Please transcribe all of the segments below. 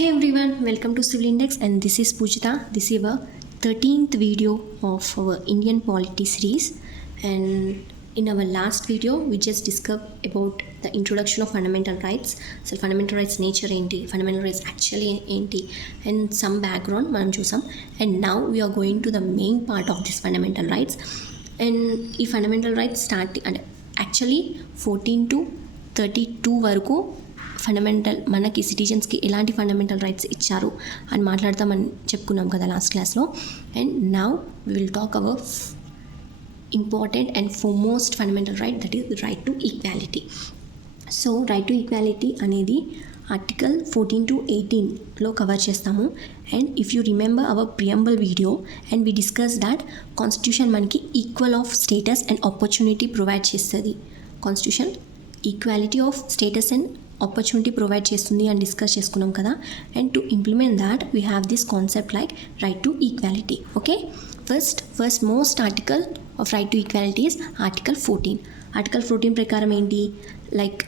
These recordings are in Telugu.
Hey everyone, welcome to Civil Index, and this is Pujita. This is our 13th video of our Indian polity series, and in our last video we just discussed about the introduction of fundamental rights. So fundamental rights nature enti, fundamental rights actually enti, and some background manam chusam. And now we are going to the main part of this fundamental rights. And ఈ fundamental rights start and actually 14 to 32 వరకు ఫండమెంటల్ మనకి సిటిజన్స్కి ఎలాంటి ఫండమెంటల్ రైట్స్ ఇచ్చారు అని మాట్లాడతామని చెప్పుకున్నాం కదా లాస్ట్ క్లాస్లో. And now we will talk our important and foremost fundamental right, that is right to equality. So right to equality అనేది ఆర్టికల్ 14 to 18లో కవర్ చేస్తాము. And if you remember our preamble video and we discuss that constitution మనకి equal of status and opportunity provide చేస్తుంది. Constitution equality of status and opportunity provide చేస్తుంది అని డిస్కస్ చేసుకున్నాం కదా. And to implement that we have this concept like right to equality. Okay, first most article of right to equality is article 14. Article 14 ప్రకారం ఏంటి, like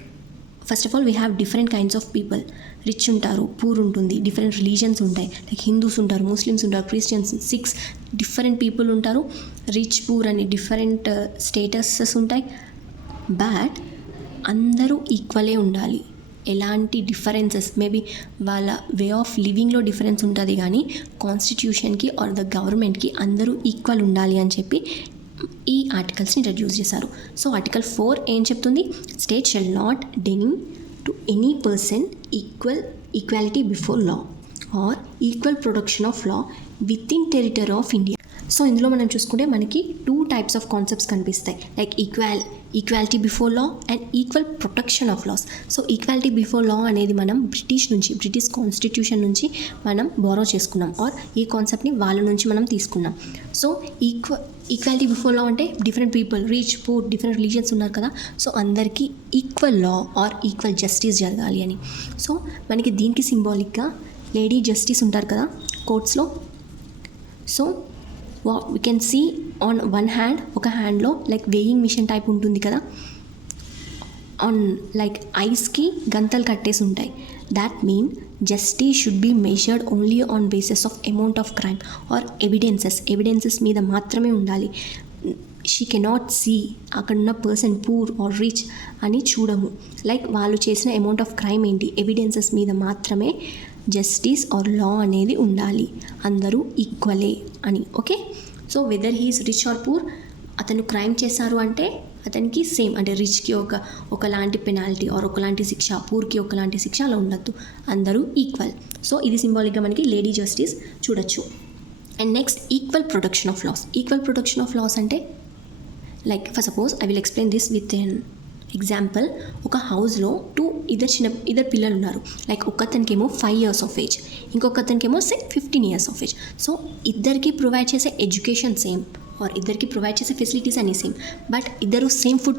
first of all we have different kinds of people. Rich ఉంటారు, పూర్ ఉంటుంది, డిఫరెంట్ రిలీజన్స్ ఉంటాయి, లైక్ హిందూస్ ఉంటారు, ముస్లిమ్స్ ఉంటారు, క్రిస్టియన్స్, సిక్స్ డిఫరెంట్ పీపుల్ ఉంటారు. రిచ్ పూర్ అని డిఫరెంట్ స్టేటసెస్ ఉంటాయి. బట్ అందరూ ఈక్వలే ఉండాలి. ఎలాంటి డిఫరెన్సెస్, మేబీ వాళ్ళ వే ఆఫ్ లివింగ్లో డిఫరెన్స్ ఉంటుంది, కానీ కాన్స్టిట్యూషన్కి ఆర్ ద గవర్నమెంట్కి అందరూ ఈక్వల్ ఉండాలి అని చెప్పి ఈ ఆర్టికల్స్ని ఇంట్రడ్యూస్ చేశారు. సో ఆర్టికల్ 4 ఏం చెప్తుంది, state shall not deny to any person equality before law or equal protection of law with in territory of India. So ఇందులో మనం చూసుకుంటే మనకి 2 types ఆఫ్ కాన్సెప్ట్స్ కనిపిస్తాయి, like equality before law and equal protection of laws. So equality before law అనేది మనం బ్రిటిష్ కాన్స్టిట్యూషన్ నుంచి మనం బోరో చేసుకున్నాం, ఆర్ ఈ కాన్సెప్ట్ని వాళ్ళ నుంచి మనం తీసుకున్నాం. సో ఈక్వాలిటీ బిఫోర్ లా అంటే different people, rich poor, different religions ఉన్నారు కదా, సో అందరికీ equal law or equal justice జరగాలి అని. సో మనకి దీనికి సింబాలిక్గా లేడీ జస్టిస్ ఉంటారు కదా కోర్ట్స్లో. So we can see on one hand, ఒక హ్యాండ్లో లైక్ వేయింగ్ మిషన్ టైప్ ఉంటుంది కదా, ఆన్ లైక్ ఐస్కి గంతలు కట్టేసి ఉంటాయి. That mean justice should be measured only on basis of amount of crime are evidences మీద మాత్రమే ఉండాలి. షీ కెనాట్ సీ అక్కడున్న పర్సన్ పూర్ ఆర్ రిచ్ అని చూడము, లైక్ వాళ్ళు చేసిన అమౌంట్ ఆఫ్ క్రైమ్ ఏంటి, ఎవిడెన్సెస్ మీద మాత్రమే జస్టిస్ ఆర్ లా అనేది ఉండాలి. అందరూ ఈక్వలే అని. Okay, so whether he's rich or poor, అతను క్రైమ్ చేశారు అంటే అతనికి సేమ్, అంటే రిచ్కి ఒకలాంటి పెనాల్టీ ఆర్ ఒకలాంటి శిక్ష, పూర్కి ఒకలాంటి శిక్ష అలా ఉండద్దు, అందరూ ఈక్వల్. సో ఇది సింబాలిక్గా మనకి లేడీ జస్టిస్ చూడొచ్చు. And next equal protection of laws. Equal protection of laws అంటే like for suppose I will explain this with an example. ఒక హౌస్లో ఇద్దరు పిల్లలు ఉన్నారు, లైక్ ఒకతనికేమో 5 years ఆఫ్ ఏజ్, ఇంకొకతనికేమో 15 years ఆఫ్ ఏజ్. సో ఇద్దరికి ప్రొవైడ్ చేసే ఎడ్యుకేషన్ సేమ్ ఆర్ ఇద్దరికి ప్రొవైడ్ చేసే ఫెసిలిటీస్ అన్నీ సేమ్, బట్ ఇద్దరు సేమ్ ఫుడ్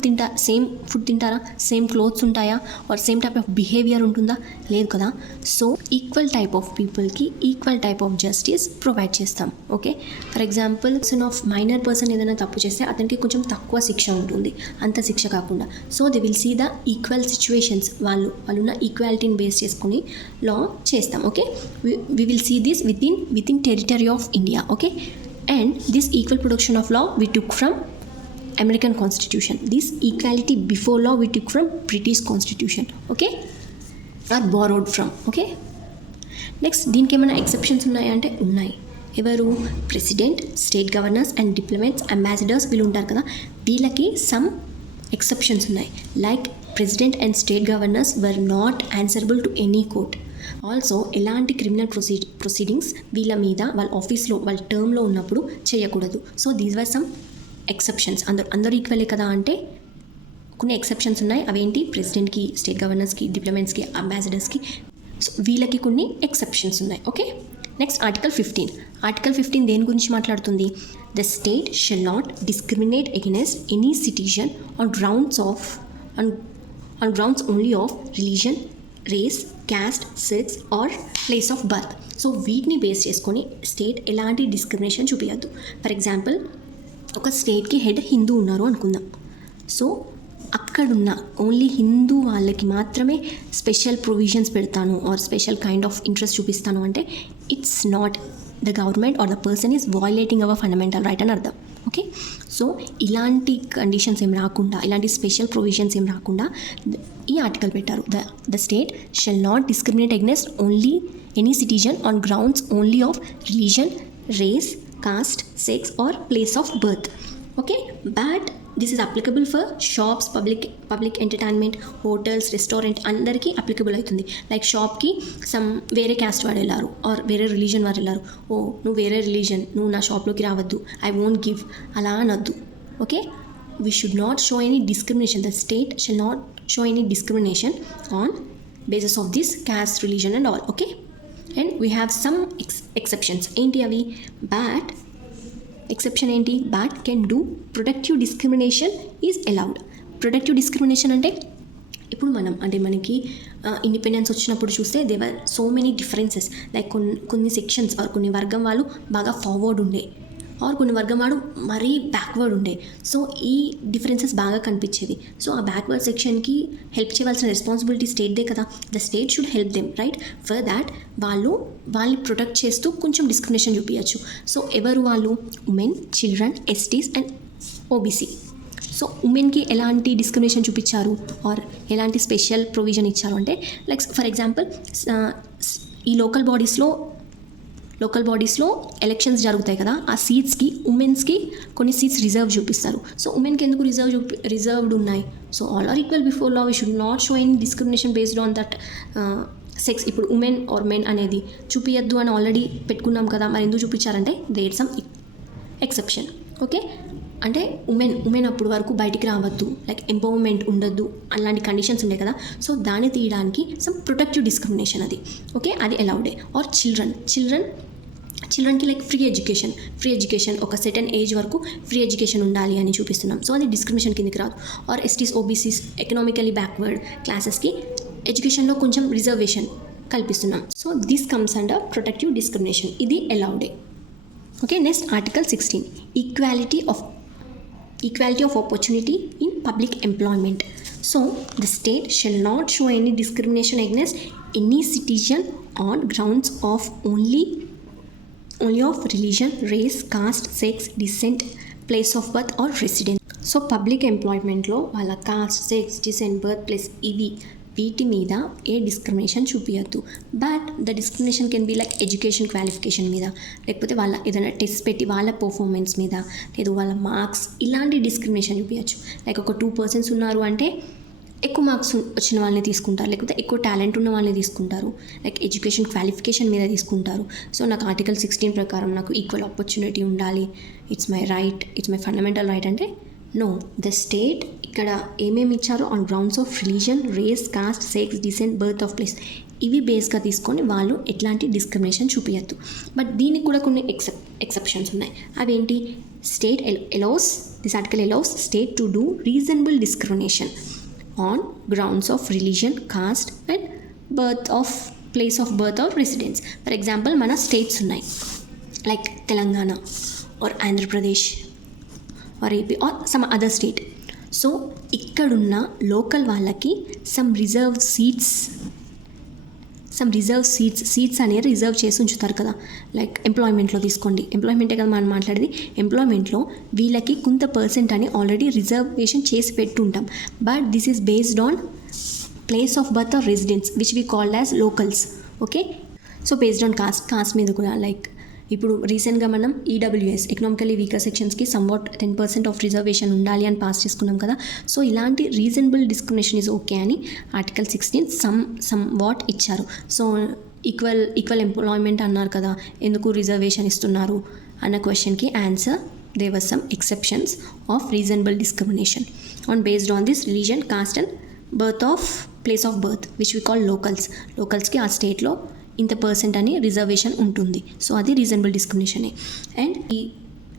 తింటారా, సేమ్ క్లోత్స్ ఉంటాయా, or same type of behaviour ఉంటుందా, లేదు కదా. సో ఈక్వల్ టైప్ ఆఫ్ పీపుల్కి equal type of justice provide చేస్తాం. Okay, for example minor person ఏదైనా తప్పు చేస్తే అతనికి కొంచెం తక్కువ శిక్ష ఉంటుంది, అంత శిక్ష కాకుండా. So they will see the equal situations, వాళ్ళున్న ఈక్వాలిటీని బేస్ చేసుకుని లా చేస్తాం. Okay, we will see this with in territory of India. Okay, and this equal protection of law we took from American Constitution. This equality before law we took from British Constitution. Okay, or borrowed from. Okay, next దీనికి ఏమైనా ఎక్సెప్షన్స్ ఉన్నాయా అంటే ఉన్నాయి. ఎవరు, president, state governors and diplomats, ambassadors వీళ్ళు ఉంటారు కదా, వీళ్ళకి సమ్ ఎక్సెప్షన్స్ ఉన్నాయి. Like president and state governors were not answerable to any court. Also ఎలాంటి క్రిమినల్ ప్రొసీడింగ్స్ వీళ్ళ మీద వాళ్ళ ఆఫీస్లో వాళ్ళ టర్మ్లో ఉన్నప్పుడు చేయకూడదు. So these were some exceptions. అందరూ ఈక్వలే కదా అంటే కొన్ని ఎక్సెప్షన్స్ ఉన్నాయి. అవేంటి, ప్రెసిడెంట్కి, స్టేట్ గవర్నర్స్కి, డిప్లొమాట్స్కి, అంబాసిడర్స్కి, సో వీళ్ళకి కొన్ని ఎక్సెప్షన్స్ ఉన్నాయి. Okay, next article 15. ఆర్టికల్ 15 దేని గురించి మాట్లాడుతుంది, the state shall not discriminate against any citizen on grounds only of religion, race, caste, sex or place of birth. So వీటిని బేస్ చేసుకొని స్టేట్ ఎలాంటి డిస్క్రిమినేషన్ చూపించద్దు. ఫర్ ఎగ్జాంపుల్ ఒక స్టేట్కి హెడ్ హిందూ ఉన్నారు అనుకుందాం. సో అక్కడున్న ఓన్లీ హిందూ వాళ్ళకి మాత్రమే స్పెషల్ ప్రొవిజన్స్ పెడతాను or special kind of interest చూపిస్తాను అంటే it's not the government or the person is violating our fundamental right అని అర్థం. ఓకే, సో ఇలాంటి కండిషన్స్ ఏం రాకుండా, ఇలాంటి స్పెషల్ ప్రొవిజన్స్ ఏం రాకుండా ఈ ఆర్టికల్ పెట్టారు. The state shall not discriminate against only any citizen on grounds only of religion, race, caste, sex or place of birth. Okay, but this is applicable for shops, public entertainment, hotels, restaurant అందరికీ అప్లికబుల్ అవుతుంది. లైక్ షాప్కి వేరే క్యాస్ట్ వాడు వెళ్ళారు ఆర్ వేరే రిలీజన్ వారు వెళ్ళారు, ఓ నువ్వు వేరే రిలీజన్, నువ్వు నా షాప్లోకి రావద్దు, ఐ వోంట్ గివ్, అలా అనొద్దు. Okay, we should not show any discrimination. The state should not show any discrimination on basis of this caste, religion and all. Okay, and we have some exceptions. ఏంటి అవి? బట్ ఎక్సెప్షన్ ఏంటి? But can do productive discrimination is allowed. Productive discrimination అంటే ఇప్పుడు మనకి ఇండిపెండెన్స్ వచ్చినప్పుడు చూస్తే దేవర్ సో మెనీ డిఫరెన్సెస్. లైక్ కొన్ని సెక్షన్స్ ఆర్ కొన్ని వర్గం వాళ్ళు బాగా ఫార్వర్డ్ ఉండే ఆర్ కొన్ని వర్గం వాడు మరీ బ్యాక్వర్డ్ ఉండే. సో ఈ డిఫరెన్సెస్ బాగా కనిపించేది. సో ఆ బ్యాక్వర్డ్ సెక్షన్కి హెల్ప్ చేయవలసిన రెస్పాన్సిబిలిటీ స్టేట్దే కదా. The state should help them, right? For that వాళ్ళని ప్రొటెక్ట్ చేస్తూ కొంచెం డిస్క్రిమినేషన్ చూపించచ్చు. సో ఎవరు వాళ్ళు? Women, children, ఎస్టీస్ and OBC. So ఉమెన్కి ఎలాంటి డిస్క్రిమినేషన్ చూపించారు ఆర్ ఎలాంటి స్పెషల్ ప్రొవిజన్ ఇచ్చారు అంటే, లైక్ ఫర్ ఎగ్జాంపుల్ ఈ లోకల్ బాడీస్లో ఎలక్షన్స్ జరుగుతాయి కదా, ఆ సీట్స్కి ఉమెన్స్కి కొన్ని సీట్స్ రిజర్వ్ చూపిస్తారు. సో ఉమెన్కి ఎందుకు రిజర్వ్డ్ ఉన్నాయి? So all are equal before law. We should not show any discrimination based on that sex. ఇప్పుడు ఉమెన్ ఆర్ మెన్ అనేది చూపించద్దు అని ఆల్రెడీ పెట్టుకున్నాం కదా, మరి ఎందుకు చూపించారంటే దేర్ సమ్ ఎక్సెప్షన్. ఓకే, అంటే ఉమెన్ అప్పుడు వరకు బయటికి రావద్దు, లైక్ ఎంపవర్మెంట్ ఉండొద్దు, అలాంటి కండిషన్స్ ఉండే కదా. సో దాన్ని తీయడానికి సమ్ ప్రొటెక్టివ్ డిస్క్రిమినేషన్ అది. ఓకే, అది అలౌడే. ఆర్ చిల్డ్రన్కి లైక్ ఫ్రీ ఎడ్యుకేషన్ ఒక సెటన్ ఏజ్ వరకు ఫ్రీ ఎడ్యుకేషన్ ఉండాలి అని చూపిస్తున్నాం. సో అది డిస్క్రిమినేషన్ కిందకి రాదు. Or STs, OBCs, economically backward క్లాసెస్కి ఎడ్యుకేషన్లో కొంచెం రిజర్వేషన్ కల్పిస్తున్నాం. So this comes under protective discrimination. ఇది అలౌడే. Okay, next article 16, equality of opportunity in public employment. So the state shall not show any discrimination against any citizen on grounds of only of religion, race, caste, sex, descent, place of birth or residence. So public ఎంప్లాయ్మెంట్లో వాళ్ళ caste, sex, descent, birth place వీటి మీద ఏ డిస్క్రిమినేషన్ చూపించద్దు. But the discrimination can be like education qualification మీద, లేకపోతే వాళ్ళ ఏదైనా టెస్ట్ పెట్టి వాళ్ళ పర్ఫార్మెన్స్ మీద, లేదు వాళ్ళ మార్క్స్, ఇలాంటి డిస్క్రిమినేషన్ చూపించచ్చు. లైక్ ఒక 2% ఉన్నారు అంటే ఎక్కువ మార్క్స్ వచ్చిన వాళ్ళని తీసుకుంటారు, లేకపోతే ఎక్కువ టాలెంట్ ఉన్న వాళ్ళని తీసుకుంటారు, లైక్ ఎడ్యుకేషన్ క్వాలిఫికేషన్ మీద తీసుకుంటారు. సో నాకు ఆర్టికల్ 16 ప్రకారం నాకు ఈక్వల్ ఆపర్చునిటీ ఉండాలి, it's my right, it's my fundamental right అంటే నో. ద స్టేట్ ఇక్కడ ఏమేమి ఇచ్చారో on grounds of religion, race, caste, sex, descent, birth of place, ఇవి బేస్గా తీసుకొని వాళ్ళు ఎట్లాంటి డిస్క్రిమినేషన్ చూపించద్దు. బట్ దీనికి కూడా కొన్ని ఎక్సెప్షన్స్ ఉన్నాయి. అవేంటి? State this article allows state to do reasonable discrimination on grounds of religion, caste and place of birth or residence. For example, మన స్టేట్స్ ఉన్నాయి like Telangana are Andhra Pradesh are AP are some other state. So ఇక్కడున్న లోకల్ వాళ్ళకి సమ్ రిజర్వ్ సీట్స్ అనేది రిజర్వ్ చేసి ఉంచుతారు కదా. లైక్ ఎంప్లాయ్మెంట్లో తీసుకోండి, ఎంప్లాయ్మెంటే కదా మనం మాట్లాడేది. ఎంప్లాయ్మెంట్లో వీళ్ళకి కొంత పర్సెంట్ అని ఆల్రెడీ రిజర్వేషన్ చేసి పెట్టుంటాం. But this is based on place of birth or residence which we called as locals. Okay, so based on caste మీద కూడా లైక్ ఇప్పుడు రీసెంట్గా మనం ఈడబ్ల్యూఎస్ ఎకనామికలీ వీకర్ సెక్షన్స్కి సమ్వాట్ 10% ఆఫ్ రిజర్వేషన్ ఉండాలి అని పాస్ చేసుకున్నాం కదా. సో ఇలాంటి రీజనబుల్ డిస్క్రిమినేషన్ ఈజ్ ఓకే అని ఆర్టికల్ 16 సమ్ వాట్ ఇచ్చారు. సో ఈక్వల్ ఎంప్లాయ్మెంట్ అన్నారు కదా, ఎందుకు రిజర్వేషన్ ఇస్తున్నారు అన్న క్వశ్చన్కి answer there were some exceptions of reasonable discrimination based on this religion, caste and place of birth which we call localsకి ఆ స్టేట్లో ఇంత పర్సెంట్ అని రిజర్వేషన్ ఉంటుంది. సో అది రీజనబుల్ డిస్క్రిమినేషనే. అండ్ ఈ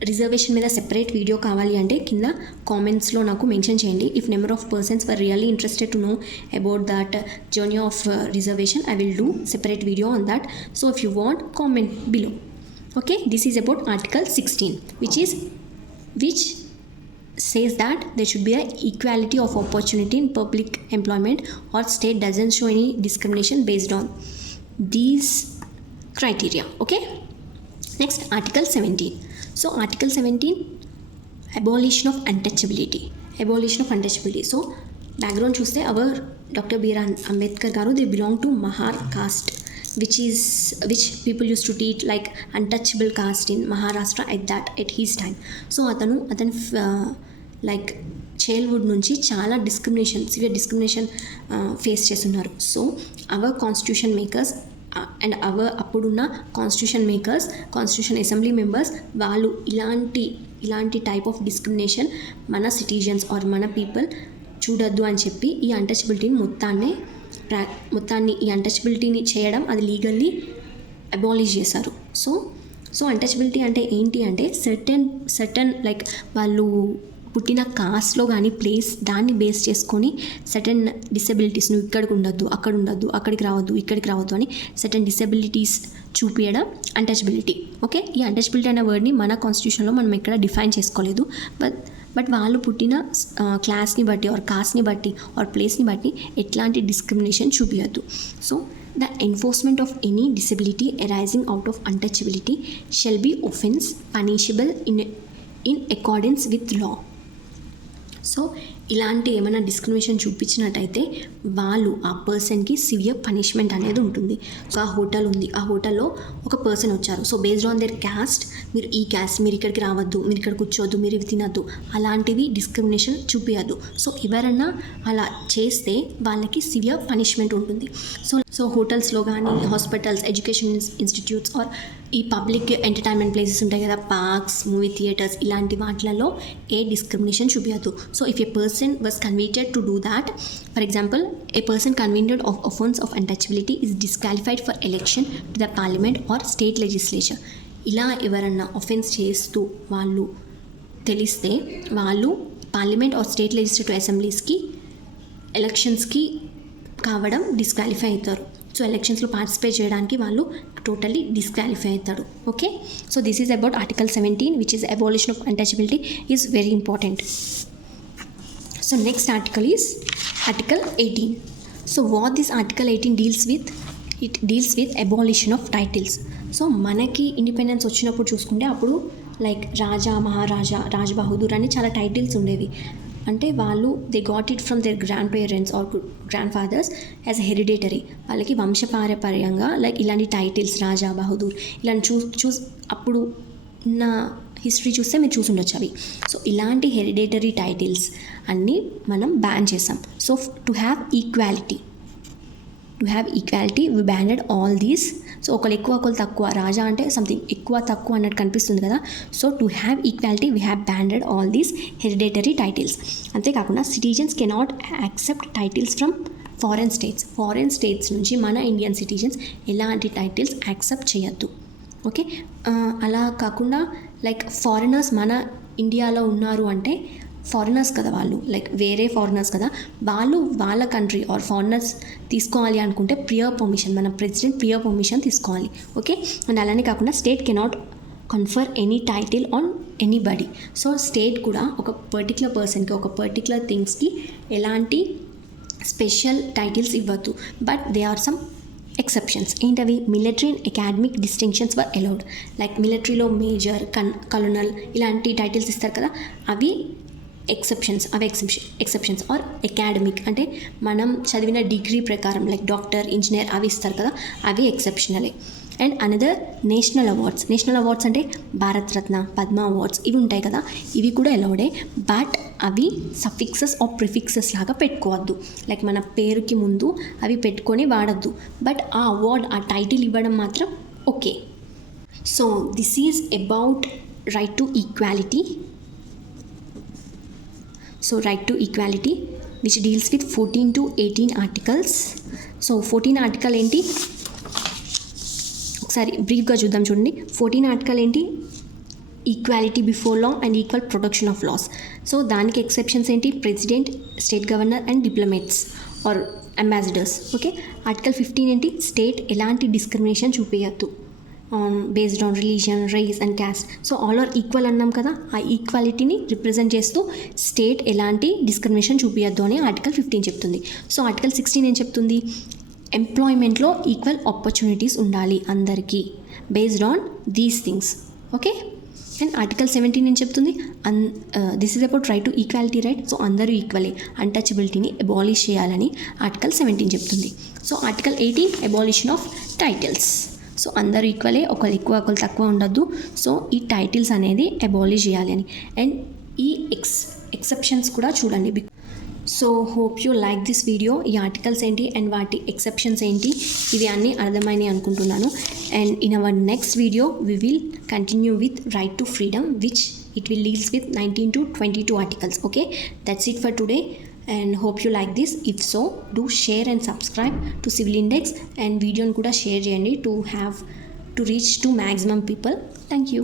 రిజర్వేషన్ మీద సెపరేట్ వీడియో కావాలి అంటే కింద కామెంట్స్లో నాకు మెన్షన్ చేయండి. If number of persons were really interested to know about that journey of reservation, I will do separate video on that. So if you want, comment below. Okay, this is about Article 16, which is which reservation of opportunity in public employment. So public employment లో వాళ్ళ caste, sex, descent, birth place, ఇవి బేస్గా తీసుకొని వాళ్ళు ఎట్లాంటి డిస్క్రిమినేషన్ చూపించద్దు. బట్ దీనికి కూడా కొన్ని ఎక్సెప్షన్స్ ఉన్నాయి. అవేంటి? says that there should be a equality of opportunity in public employment or state doesn't show any discrimination based on these criteria. Okay, next article 17. So article 17, abolition of untouchability. So background చూస్తే our Dr. B.R. Ambedkar garu, they belong to Mahar caste, which people used to treat like untouchable caste in Maharashtra at his time. So atanu like childhood నుంచి చాలా సివియర్ డిస్క్రిమినేషన్ ఫేస్ చేస్తున్నారు. So our constitution makers and అప్పుడున్న కాన్స్టిట్యూషన్ అసెంబ్లీ మెంబర్స్ వాళ్ళు ఇలాంటి టైప్ ఆఫ్ డిస్క్రిమినేషన్ మన సిటిజన్స్ ఆర్ మన పీపుల్ చూడొద్దు అని చెప్పి ఈ అన్టచబిలిటీని మొత్తాన్ని ఈ అన్టచబిలిటీని చేయడం అది లీగల్లీ అబాలిష్ చేశారు. సో అన్టచబిలిటీ అంటే ఏంటి అంటే సర్టన్ లైక్ వాళ్ళు పుట్టిన కాస్ట్లో కానీ ప్లేస్ దాన్ని బేస్ చేసుకొని సర్టన్ డిసెబిలిటీస్, నువ్వు ఇక్కడికి ఉండొద్దు, అక్కడ ఉండొద్దు, అక్కడికి రావద్దు, ఇక్కడికి రావద్దు అని సర్టన్ డిసెబిలిటీస్ చూపించడం అన్టచబిలిటీ. ఓకే, ఈ అన్టచబిలిటీ అనే వర్డ్ని మన కాన్స్టిట్యూషన్లో మనం ఎక్కడ డిఫైన్ చేసుకోలేదు. బట్ వాళ్ళు పుట్టిన క్లాస్ని బట్టి ఆర్ కాస్ట్ని బట్టి ఆర్ ప్లేస్ని బట్టి ఎట్లాంటి డిస్క్రిమినేషన్ చూపించద్దు. So the enforcement of any disability arising out of untouchability shall be offense punishable in accordance with law. So ఇలాంటి ఏమైనా డిస్క్రిమినేషన్ చూపించినట్టయితే వాళ్ళు ఆ పర్సన్కి సివియర్ పనిష్మెంట్ అనేది ఉంటుంది. సో ఆ హోటల్ ఉంది, ఆ హోటల్లో ఒక పర్సన్ వచ్చారు, so based on their caste, మీరు ఈ క్యాస్ట్, మీరు ఇక్కడికి రావద్దు, మీరు ఇక్కడ కూర్చోవద్దు, మీరు ఇవి తినద్దు, అలాంటివి డిస్క్రిమినేషన్ చూపించద్దు. సో ఎవరన్నా అలా చేస్తే వాళ్ళకి సివియర్ పనిష్మెంట్ ఉంటుంది. సో హోటల్స్లో కానీ హాస్పిటల్స్, ఎడ్యుకేషన్ ఇన్స్టిట్యూట్స్ ఆర్ ఈ పబ్లిక్ ఎంటర్టైన్మెంట్ ప్లేసెస్ ఉంటాయి కదా, పార్క్స్, మూవీ థియేటర్స్, ఇలాంటి వాటిలలో ఏ డిస్క్రిమినేషన్ చూపించద్దు. So if a person was convicted to do that, for example, a person convicted of offense of untouchability is disqualified for election to the parliament or state legislature. ఇలా ఎవరన్నా ఒఫెన్స్ చేస్తూ వాళ్ళు తెలిస్తే వాళ్ళు పార్లమెంట్ ఆర్ స్టేట్ లెజిస్లేటివ్ అసెంబ్లీస్కి ఎలక్షన్స్కి కావడం డిస్క్వాలిఫై అవుతారు. సో ఎలక్షన్స్లో పార్టిసిపేట్ చేయడానికి వాళ్ళు టోటల్లీ డిస్క్వాలిఫై అవుతాడు. Okay, so this is about article 17, which is abolition of untouchability, is very important. So next article is Article 18. So what this Article 18 deals with? It deals with abolition of titles. So మనకి ఇండిపెండెన్స్ వచ్చినప్పుడు చూసుకుంటే అప్పుడు లైక్ రాజా, మహారాజా, రాజ్ బహదూర్ అని చాలా టైటిల్స్ ఉండేవి. అంటే వాళ్ళు they got it from their grandparents or grandfathers as hereditary. వాళ్ళకి వంశపారపర్యంగా లైక్ ఇలాంటి టైటిల్స్ రాజా, బహదూర్ ఇలాంటి చూస్ అప్పుడు నా హిస్టరీ చూస్తే మీరు చూసి ఉండొచ్చు అవి. సో ఇలాంటి హెరిడేటరీ టైటిల్స్ అన్నీ మనం బ్యాన్ చేసాం. So to have equality we banned all these. So ఒకళ్ళు ఎక్కువ, ఒకళ్ళు తక్కువ, రాజా అంటే సంథింగ్ ఎక్కువ తక్కువ అన్నట్టు కనిపిస్తుంది కదా. So to have equality we have banned all these hereditary titles. అంతేకాకుండా citizens cannot accept titles from foreign states నుంచి మన ఇండియన్ సిటిజన్స్ ఎలాంటి టైటిల్స్ యాక్సెప్ట్ చేయొద్దు. ఓకే, అలా కాకుండా లైక్ ఫారినర్స్ మన ఇండియాలో ఉన్నారు అంటే ఫారినర్స్ కదా వాళ్ళు, లైక్ వేరే ఫారినర్స్ కదా వాళ్ళు, వాళ్ళ కంట్రీ ఆర్ ఫారినర్స్ తీసుకోవాలి అనుకుంటే ప్రియర్ పర్మిషన్, మన ప్రెసిడెంట్ ప్రియర్ పర్మిషన్ తీసుకోవాలి. ఓకే, అండ్ అలానే కాకుండా state cannot confer any title on anybody. So state కూడా ఒక పర్టికులర్ పర్సన్కి, ఒక పర్టికులర్ థింగ్స్కి ఎలాంటి స్పెషల్ టైటిల్స్ ఇవ్వద్దు. But they are some exceptions. ఏంటవి? Military and academic distinctions were allowed. Like మిలిటరీలో మేజర్, కలోనల్ ఇలాంటి టైటిల్స్ ఇస్తారు కదా, అవి ఎక్సెప్షన్స్. ఆర్ అకాడమిక్ అంటే మనం చదివిన డిగ్రీ ప్రకారం లైక్ డాక్టర్, ఇంజనీర్ అవి ఇస్తారు కదా, అవి ఎక్సెప్షనలే. అండ్ అనదర్ నేషనల్ అవార్డ్స్ అంటే భారతరత్న, పద్మ అవార్డ్స్ ఇవి ఉంటాయి కదా, ఇవి కూడా అలౌడే. బట్ అవి సఫిక్సెస్ ఆర్ ప్రిఫిక్సెస్ లాగా పెట్టుకోవద్దు. లైక్ మన పేరుకి ముందు అవి పెట్టుకొని వాడద్దు. బట్ ఆ అవార్డ్, ఆ టైటిల్ ఇవ్వడం మాత్రం okay. So this is about right to equality. So right to equality which deals with 14 to 18 articles. So 14 article ఏంటి ఒకసారి బ్రీఫ్గా చూద్దాం. చూడండి, 14 ఆర్టికల్ ఏంటి? Equality before law and equal protection of laws. So దానికి ఎక్సెప్షన్స్ ఏంటి? President, state governor and diplomats or ambassadors. Okay, article 15 ఏంటి? స్టేట్ ఎలాంటి డిస్క్రిమినేషన్ చూపించద్దు on based on religion, race and caste. So all are equal అన్నాం కదా, ఆ ఈక్వాలిటీని రిప్రజెంట్ చేస్తూ స్టేట్ ఎలాంటి డిస్క్రిమినేషన్ చూపించద్దు అని ఆర్టికల్ 15 చెప్తుంది. సో ఆర్టికల్ 16 ఏం చెప్తుంది? ఎంప్లాయ్మెంట్లో ఈక్వల్ ఆపర్చునిటీస్ ఉండాలి అందరికీ based on these things. Okay. And article 17 ఏం చెప్తుంది? This is about right to equality, right. So అందరూ ఈక్వలే, అన్టచబిలిటీని అబాలిష్ చేయాలని ఆర్టికల్ 17 చెప్తుంది. So article 18 abolition of titles. So అందరూ ఈక్వలే, ఒకరు ఎక్కువ ఒకరు తక్కువ ఉండద్దు. సో ఈ టైటిల్స్ అనేది అబాలిష్ చేయాలి అని. అండ్ ఈ ఎక్సెప్షన్స్ కూడా చూడండి. So hope you like this video. ఈ ఆర్టికల్స్ ఏంటి అండ్ వాటి ఎక్సెప్షన్స్ ఏంటి ఇవి అన్నీ అర్థమైనాయి అనుకుంటున్నాను. And in our next video we will continue with right to freedom, which it will deals with 19 to 22 articles. Okay, that's it for today and hope you like this. If so, do share and subscribe to Civil Index and video kuda share cheyandi to reach to maximum people. Thank you.